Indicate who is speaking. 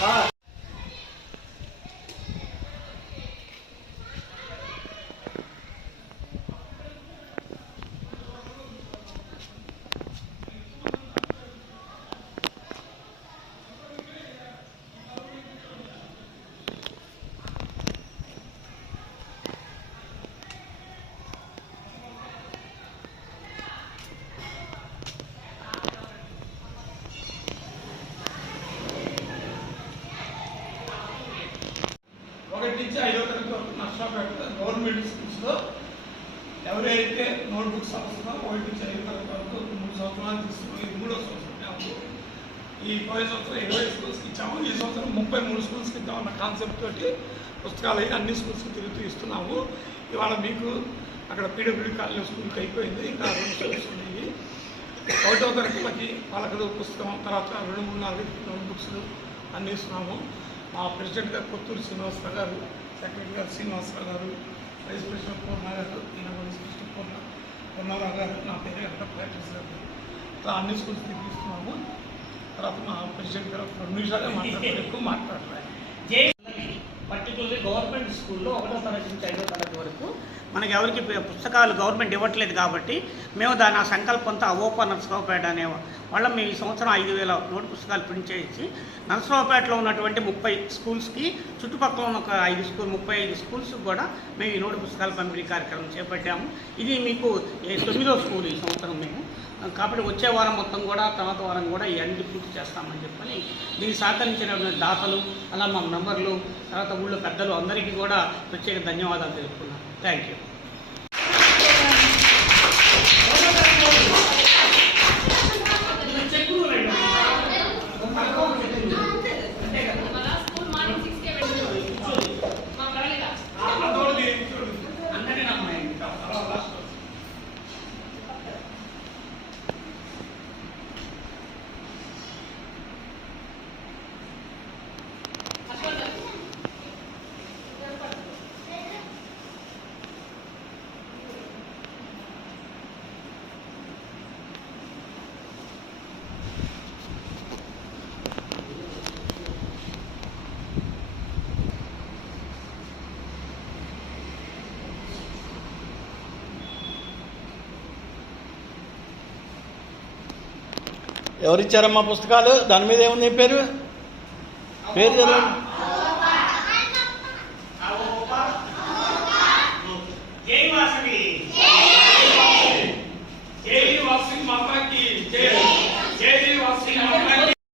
Speaker 1: 아. ఒకటి నుంచి ఐదో తరగతి వరకు నష్టపేట గవర్నమెంట్ స్కూల్స్లో ఎవరైతే నోట్బుక్స్ అవసరమో ఒకటి నుంచి ఐదో తరగతి వరకు మూడు సంవత్సరాలు తీసుకున్నాం ఇది మూడో సంవత్సరం. ఈ పోయిన సంవత్సరం ఇరవై స్కూల్స్కి ఇచ్చాము. ఈ సంవత్సరం ముప్పై మూడు స్కూల్స్కి ఇద్దామన్న కాన్సెప్ట్ తోటి పుస్తకాలు అయితే అన్ని స్కూల్స్కి తిరుగుతూ ఇస్తున్నాము. ఇవాళ మీకు అక్కడ పీడబ్ల్యూ కాలేజ్ స్కూల్కి అయిపోయింది. ఇంకా రెండు స్కూల్స్ ఉన్నాయి. ఒకటో తరగతులకి వాళ్ళకి పుస్తకం తర్వాత రెండు మూడు నాలుగు నోట్ బుక్స్ అన్నీ ఇస్తున్నాము. మా ప్రెసిడెంట్ గారు కొత్తూరు శ్రీనివాసరావు గారు సెక్రటరీ గారు శ్రీనివాసరావు గారు వైస్ ప్రెసిడెంట్ పూర్ణ గారు ఈయన వైస్ ప్రెసిడెంట్ పూర్ణ పూర్ణారావు గారు నా పేరు వెంకట గారు ఇట్లా అన్ని స్కూల్స్ తీసుకున్నాము తర్వాత మా ప్రెసిడెంట్ గారు రెండు నిమిషాలే మాట్లాడతారు ఎక్కువ మాట్లాడలేదు.
Speaker 2: పర్టికులర్లీ గవర్నమెంట్ స్కూల్లో ఒకటో తరగతి నుంచి ఐదో తరగతి వరకు. మనకి ఎవరికి పుస్తకాలు గవర్నమెంట్ ఇవ్వట్లేదు కాబట్టి మేము దాని ఆ సంకల్పంతో ఆ ఓపెన్ నర్సరావుపేట అనే వాళ్ళ మేము ఈ సంవత్సరం ఐదు వేల నోటు పుస్తకాలు ప్రింట్ చేసి నర్సరావుపేటలో ఉన్నటువంటి ముప్పై స్కూల్స్కి చుట్టుపక్కల ఉన్న ఒక ఐదు స్కూల్ ముప్పై ఐదు స్కూల్స్ కూడా మేము ఈ నోటు పుస్తకాలు పంపిణీ కార్యక్రమం చేపట్టాము. ఇది మీకు తొమ్మిదో స్కూల్ ఈ సంవత్సరం మేము. కాబట్టి వచ్చే వారం మొత్తం కూడా తర్వాత వారం కూడా ఈ అన్ని పూర్తి చేస్తామని చెప్పని దీనికి సహకరించిన దాతలు అలా మా మెంబర్లు తర్వాత ఊళ్ళో పెద్దలు అందరికీ కూడా ప్రత్యేక ధన్యవాదాలు తెలుపుకున్నాను. థ్యాంక్ యూ
Speaker 3: ఎవరిచ్చారమ్మా పుస్తకాలు? దాని మీద ఏముంది పేరు? పేరు చదవండి.